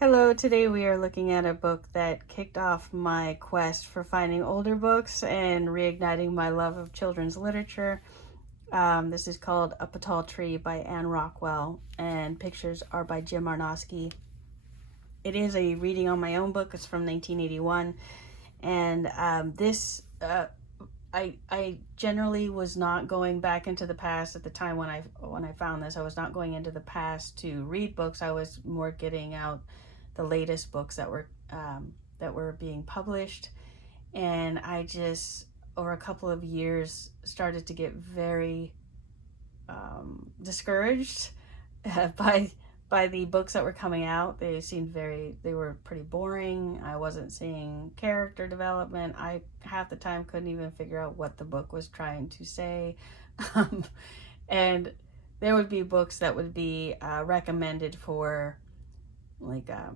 Hello, today we are looking at a book that kicked off my quest for finding older books and reigniting my love of children's literature. This is called Up a Tall Tree by Anne Rockwell, and pictures are by Jim Arnosky. It is a reading on my own book. It's from 1981, and I generally was not going back into the past at the time when I found this. I was not going into the past to read books. I was more getting out the latest books that were being published, and I just over a couple of years started to get very discouraged by the books that were coming out. They were pretty boring. I wasn't seeing character development. I half the time couldn't even figure out what the book was trying to say. And there would be books that would be recommended for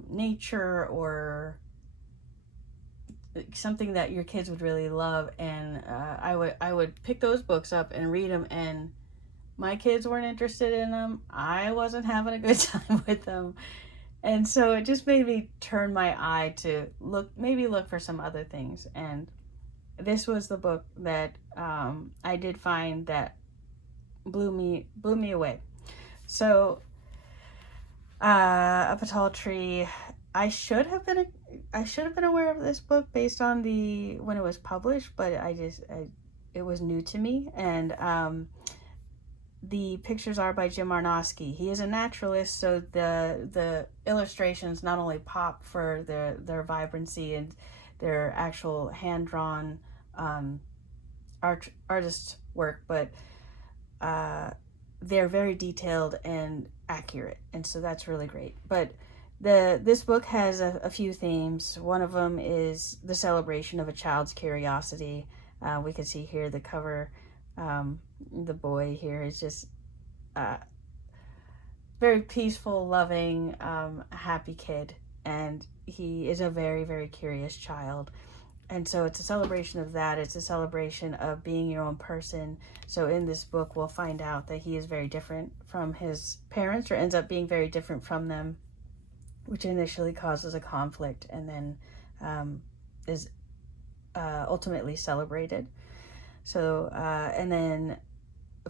nature or something that your kids would really love, and I would pick those books up and read them, and my kids weren't interested in them. I wasn't having a good time with them, and so it just made me turn my eye to look for some other things. And this was the book that I did find that blew me away. So Up a Tall Tree. I should have been aware of this book based on when it was published, but it was new to me. And the pictures are by Jim Arnosky. He is a naturalist, so the illustrations not only pop for their vibrancy and their actual hand drawn artist work, but they're very detailed and accurate, and so that's really great. But this book has a few themes. One of them is the celebration of a child's curiosity. We can see here the cover. The boy here is just very peaceful, loving, happy kid, and he is a very, very curious child. And so it's a celebration of that. It's a celebration of being your own person. So in this book, we'll find out that he is very different from his parents, or ends up being very different from them, which initially causes a conflict and then is ultimately celebrated. So, and then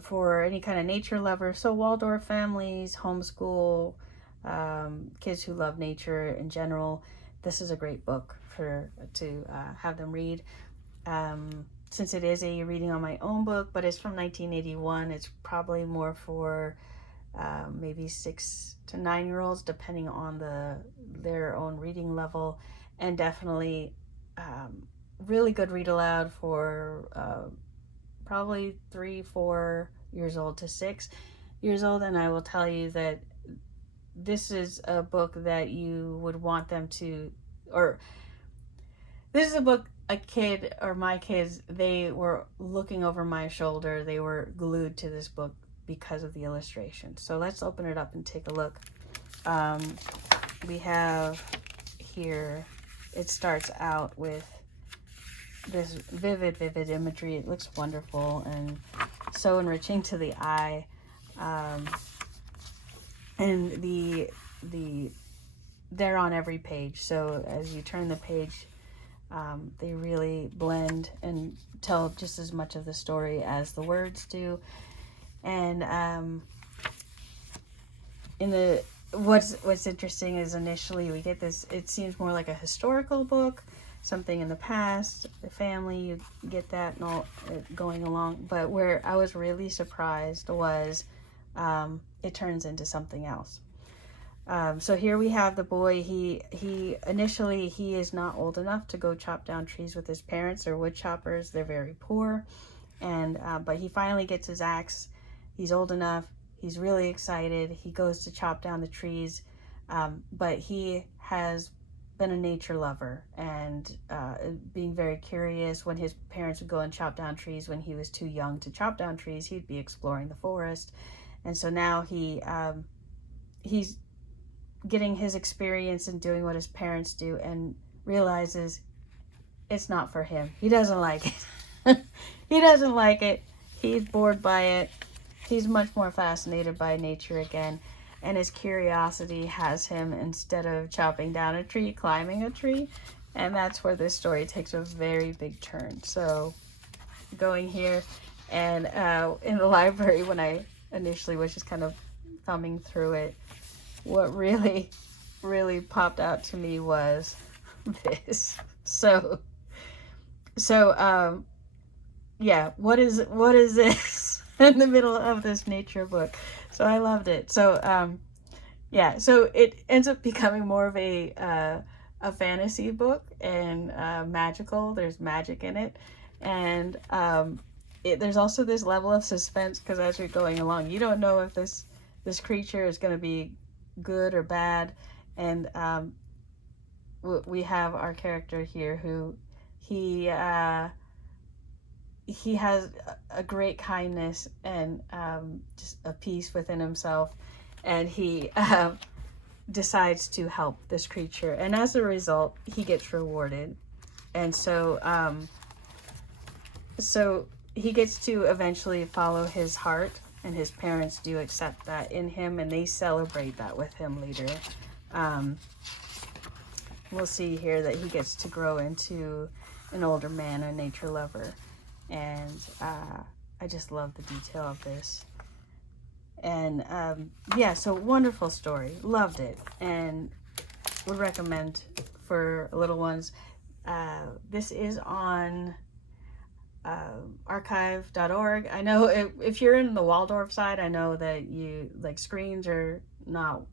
for any kind of nature lover, so Waldorf families, homeschool, kids who love nature in general, this is a great book to have them read. Since it is a reading on my own book, but it's from 1981, it's probably more for maybe 6 to 9 year olds, depending on their own reading level, and definitely really good read aloud for probably 3-4 years old to 6 years old. And I will tell you that this is a book that you would want them to, or this is a book a kid, or my kids, they were looking over my shoulder. They were glued to this book because of the illustration. So let's open it up and take a look. We have here, it starts out with this vivid imagery. It looks wonderful and so enriching to the eye. And they're on every page. So as you turn the page, they really blend and tell just as much of the story as the words do. And what's interesting is initially we get this, it seems more like a historical book, something in the past, the family, you get that and all going along. But where I was really surprised was it turns into something else. So here we have the boy. He initially is not old enough to go chop down trees with his parents. They're wood choppers. They're very poor, and but he finally gets his axe. He's old enough. He's really excited. He goes to chop down the trees, but he has been a nature lover and being very curious. When his parents would go and chop down trees when he was too young to chop down trees, he'd be exploring the forest, and so now he's getting his experience and doing what his parents do, and realizes it's not for him. He doesn't like it. He doesn't like it. He's bored by it. He's much more fascinated by nature again. and his curiosity has him, instead of chopping down a tree, climbing a tree. And that's where this story takes a very big turn. So going here, and in the library, when I initially was just kind of thumbing through it, what really popped out to me was this. So yeah, what is this in the middle of this nature book? So I loved it. So yeah, so it ends up becoming more of a fantasy book, and magical. There's magic in it, and there's also this level of suspense, because as you're going along, you don't know if this creature is going to be good or bad. And we have our character here who he has a great kindness and just a peace within himself, and he decides to help this creature, and as a result he gets rewarded. And so he gets to eventually follow his heart, and his parents do accept that in him, and they celebrate that with him later. We'll see here that he gets to grow into an older man, a nature lover, and I just love the detail of this. And yeah, so wonderful story, loved it, and would recommend for little ones. This is on archive.org. I know if you're in the Waldorf side, I know that you like screens are not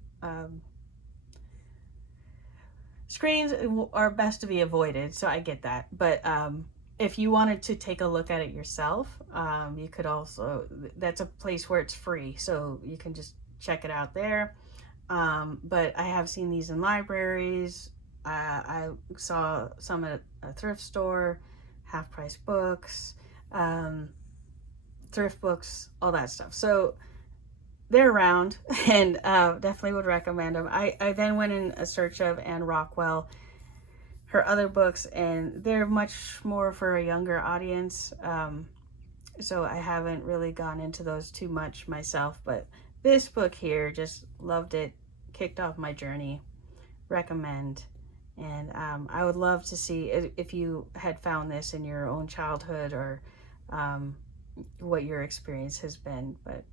screens are best to be avoided, so I get that. But if you wanted to take a look at it yourself, you could also, that's a place where it's free, so you can just check it out there. But I have seen these in libraries. I saw some at a thrift store, half price books, thrift books, all that stuff. So they're around, and definitely would recommend them. I then went in a search of Anne Rockwell, her other books, and they're much more for a younger audience. So I haven't really gone into those too much myself, but this book here, just loved it, kicked off my journey, recommend. And I would love to see if you had found this in your own childhood, or what your experience has been. But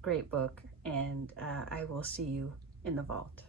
great book, and I will see you in the vault.